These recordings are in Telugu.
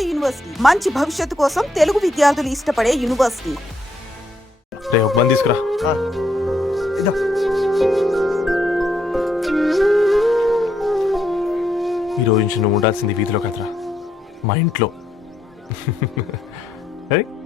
నాడు యూనివర్సిటీ. మంచి భవిష్యత్తు కోసం తెలుగు విద్యార్థులు ఇష్టపడే యూనివర్సిటీ. తీసుకురా. ఇదో ఈ రోజు నుంచి నువ్వు ఉండాల్సింది వీధిలో కదరా. మా ఇంట్లో.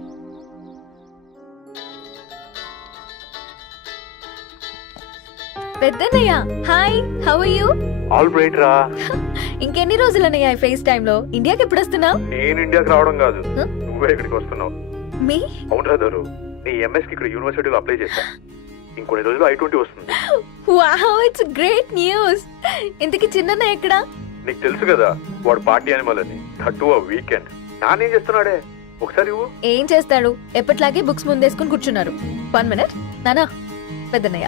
పెద్దన్నయ్య hi how are you all right రా. ఇంకెన్ని రోజులన్నయ్య ఫేస్ టైం లో? ఇండియాకి ఎప్పుడు వస్తున్నావు నేను ఇండియాకి రావడం కాదు? నువ్వే ఇక్కడికి వస్తున్నావు. మీ? అవునరా దొరు నీ ఎంఎస్కి ఇక్కడ యూనివర్సిటీలో అప్లై చేశా. ఇంకొన్ని రోజులు ఐ ట్వంటీ వస్తుంది. వావ్ ఇట్స్ గ్రేట్ న్యూస్ ఇంతకి చిన్నన్నయ్య ఎక్కడ? నీకు తెలుసు కదా వాడు పార్టీ అనిమల్ అని. థర్టూ ఆ వీకెండ్ నానేం చేస్తున్నాడే? ఒకసారి ఇవ్వు. ఏం చేస్తాడు? ఎప్పట్లాగే బుక్స్ ముందేసుకుని కూర్చున్నారు. వన్ మినిట్ నానా పెద్దన్నయ్య.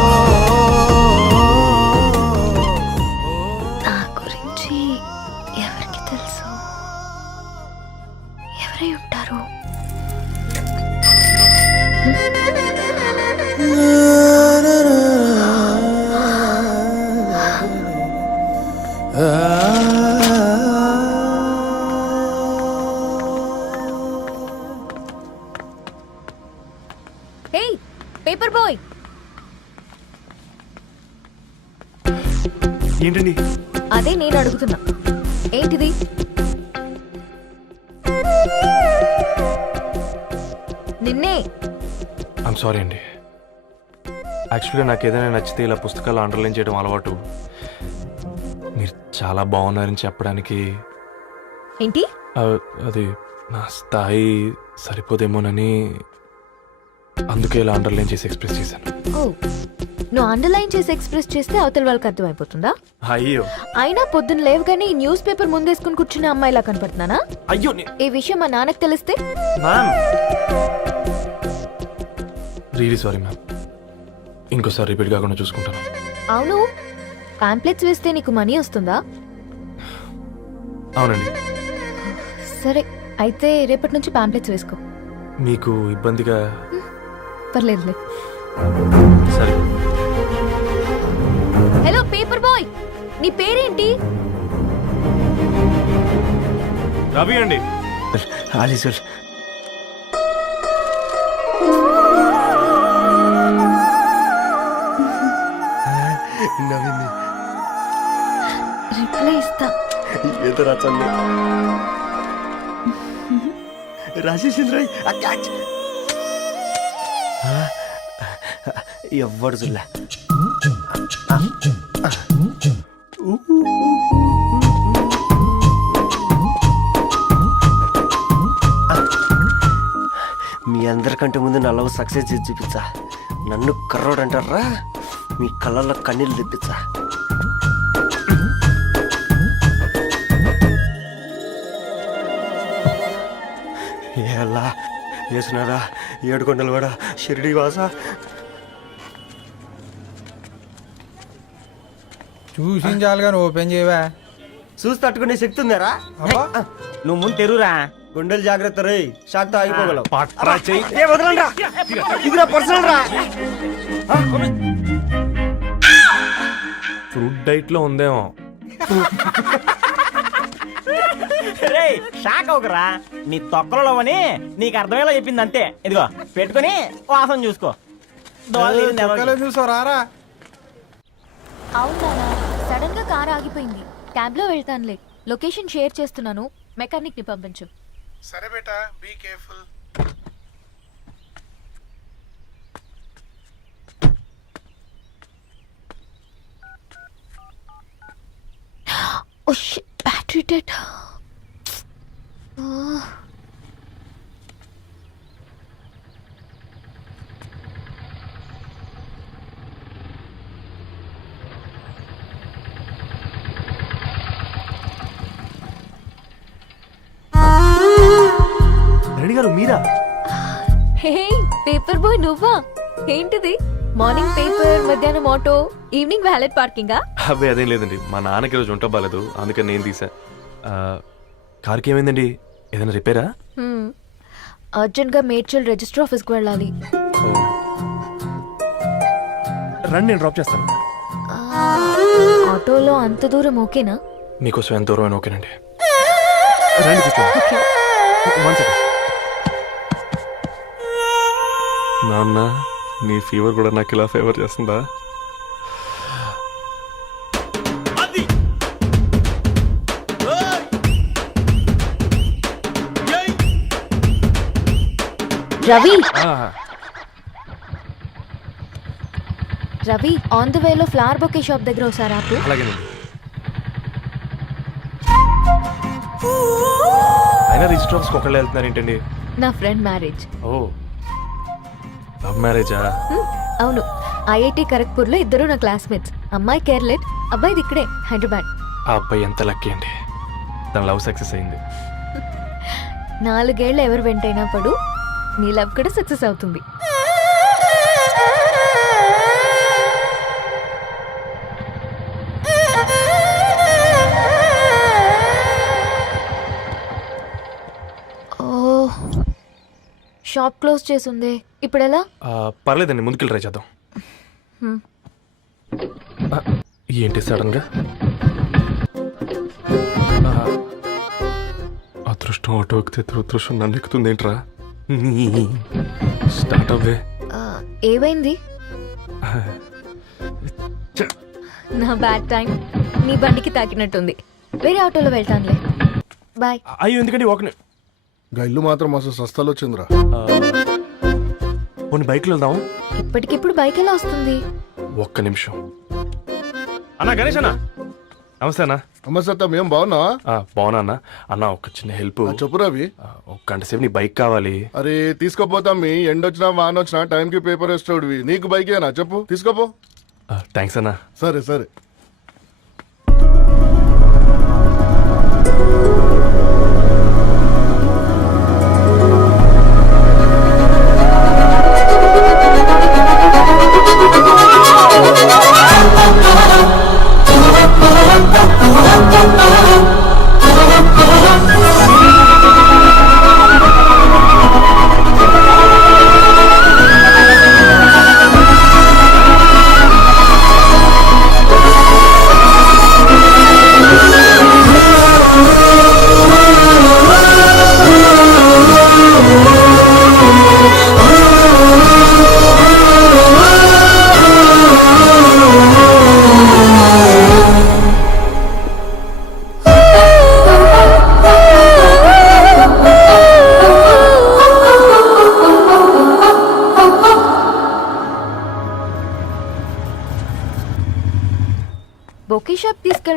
యాక్చువల్గా నాకు ఏదైనా నచ్చితే ఇలా పుస్తకాలు అండర్లైన్ చేయడం అలవాటు. మీరు చాలా బాగున్నారని చెప్పడానికి ఏంటి? అది నా స్థాయి సరిపోదేమోనని అందుకే ఇలా అండర్లైన్ చేసి ఎక్స్ప్రెస్ చేశాను. ఓ నువ్వు అండర్లైన్ చేసి ఎక్స్ప్రెస్ చేస్తే అవతల వాళ్ళకి అర్థమైపోతుందా? అయ్యో. అయినా పొద్దున్న లేవగానే ఈ న్యూస్ పేపర్ ముందేసుకుని కూర్చునే అమ్మాయిలా కనపడుతున్నానా? అయ్యో ఈ విషయం మా నాన్నకి తెలిస్తే? మ్యామ్. రియలీ సారీ మ్యామ్ ఇంకోసారి రిపీట్ కాకుండా చూసుకుంటాను. అవును. పాంప్లెట్స్ వేస్తే నీకు మనీ వస్తుందా? అవునండి. సరే అయితే రేపటి నుంచి పాంప్లెట్స్ వేసుకో. మీకు ఇబ్బందిగా? పర్లేదులే. సరే. Hello paper boy! నీ పేరేంటి? రవి అండి. రిప్లై ఏదో రచండి ఎవ్వడు చూడలే. మీ అందరికంటే ముందు నా లవ్ సక్సెస్ చేసి చూపించా. నన్ను కర్రోడు అంటారా మీ కళ్ళల్లో కన్నీళ్ళు తెప్పించా. ఎలా వేసినారా ఏడుకొండలు కూడా షిరిడి వాస? చూసించాలి కానీ ఓపెన్ చేయవా. చూసి తట్టుకునే శక్తి ఉందారా. నువ్వు ముందు తెరురా గుండెలు జాగ్రత్త రే. షాక్తో ఆగిపోగలవు ఏ, వదలండ్రా. ఇది నా పర్సనల్ రా. ఫ్రూట్ డైట్లో ఉందేమో. రే షాక్ అవకరా నీ తొక్కలలో అని నీకు అర్థమయ్యేలా చెప్పింది అంతే. ఇదిగో పెట్టుకొని వాసన చూసుకో. అవునా సడన్గా కార్ ఆగిపోయింది. క్యాబ్లో వెళ్తానులే. లొకేషన్ షేర్ చేస్తున్నాను. మెకానిక్ని పంపించు. సరే బేటా be careful battery dead Reddy గారు మీరా? హే పేపర్ బాయ్ నువ్వా? ఏంటిది? మార్నింగ్ పేపర్ మధ్యాహ్నం ఆటో ఈవినింగ్ వ్యాలెట్ పార్కింగా? అబ్బాయి అదేం లేదండి. మా నాన్నకి రోజు ఉంట బాగాలేదు. అందుకని నేను తీసా. కార్కి ఏమైందండి ఏదైనా రిపేరా? అర్జెంట్గా మేడ్చల్ రిజిస్టర్ ఆఫీస్కు వెళ్ళాలి. రండి నేను డ్రాప్ చేస్తాను. ఆటోలో అంత దూరం ఓకేనా? మీకోసం ఎంత దూరం అయినా ఓకేనండి. రండి కూర్చోండి. నాన్న నీ ఫీవర్ కూడా నాకు ఇలా ఫేవర్ చేస్తుందా? రవి? రవి ఆన్ ద వేలో ఫ్లవర్ బొకే షాప్ దగ్గర ఒకసారి ఆపు. అలాగేనండి. అయినా రిజిస్టర్ ఆఫీస్కి ఒకళ్ళు వెళ్తున్నారు ఏంటండి? నా ఫ్రెండ్ మ్యారేజ్. ఓ. లవ్ మ్యారేజా? అవును. ఐఐటి ఖరగ్పూర్లో ఇద్దరు నా క్లాస్మేట్స్. అమ్మాయి కేర్లెట్ అబ్బాయిది ఇక్కడే హైదరాబాద్. ఆ అబ్బాయి ఎంత లక్కీ అండి. తన లవ్ సక్సెస్ అయింది. నాలుగేళ్ళు ఎవరు వెంటైనా పడు. నీ లవ్ కూడా సక్సెస్ అవుతుంది. ఓ షాప్ క్లోజ్ చేసింది. ఇప్పుడు ఎలా ఆ, పర్లేదండి ముందుకెళ్ళి ట్రై చేద్దాం. ఏంటి సడన్గా ఆ, అదృష్టం ఆటో ఎక్కితే దురదృష్టం నన్ను ఎక్కుతుంది ఏంట్రా స్టార్ట్ అవ్వే ఆ, ఏమైంది? నా బ్యాడ్ టైం నీ బండికి తాకినట్టుంది. వేరే ఆటోలో వెళ్తానులే. బాయ్. అయ్యో ఎందుకండి ఒక ని- గా ఇల్లు మాత్రం మస్తు సస్తాలు వచ్చిందిరా. పోనీ బైక్లో వెళ్దాం ఇప్పటికిప్పుడు బైక్ ఎలా వస్తుంది? ఒక్క నిమిషం. అన్నా గణేష్ అన్న. నమస్తే అన్న. అమ్మసత్తం ఏం బాగున్నావా? ఆ, బాగున్నా అన్న. అన్న ఒక చిన్న హెల్ప్ చెప్పు రవి. ఒక గంట సేపు నీ బైక్ కావాలి. అరే తీసుకోపోతాం మీ. ఎండొచ్చినా వాన వచ్చినా టైంకి పేపర్ వేస్తాడువి నీకు బైకేనా చెప్పు తీసుకోపో. థ్యాంక్స్ అన్న. సరే సరే.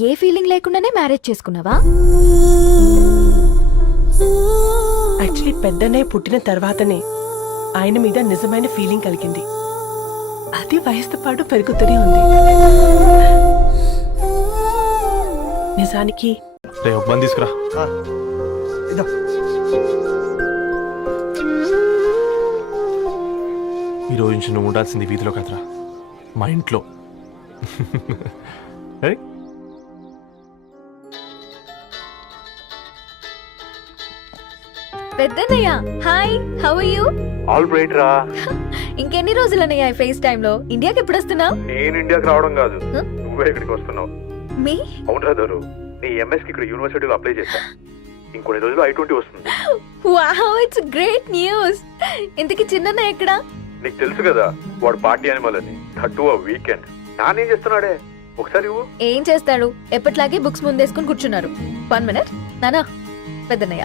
ఏ ఫీలింగ్ లేకుండానే మ్యారేజ్ చేసుకున్నావా? యాక్చువల్లీ పెద్దనే పుట్టిన తర్వాతనే ఆయన మీద నిజమైన ఫీలింగ్ కలిగింది. అది వయసుతో పాటు పెరుగుతూనే ఉంది. నిజానికి రే తీసుకురా. ఇదో. ఈ రోజు నుంచి నువ్వు ఉండాల్సింది వీధిలో కదరా. మా ఇంట్లో. పెద్దన్నయ్య. Hi how are you all right రా. ఇంకెన్ని రోజులన్నయ్య ఫేస్ టైం లో ఇండియాకి ఎప్పుడు వస్తున్నావు నేను ఇండియాకి రావడం కాదు. Huh? నువ్వే ఇక్కడికి వస్తున్నావు. మీ? అవునరా దొరు నీ ఎంఎస్కి ఇక్కడ యూనివర్సిటీలో అప్లై చేశా. ఇంకొన్ని రోజులు ఐ ట్వంటీ వస్తుంది. వావ్ ఇట్స్ గ్రేట్ న్యూస్ ఇంతకి చిన్నన్నయ్య ఎక్కడా? నీకు తెలుసు కదా వాడు పార్టీ అనిమల్ అని. థర్టూ ఆ వీకెండ్ నానేం చేస్తున్నాడే? ఒకసారి ఇవ్వు. ఏం చేస్తాడు? ఎప్పట్లాగే బుక్స్ ముందేసుకుని కూర్చున్నారు. వన్ మినిట్ నానా పెద్దన్నయ్య.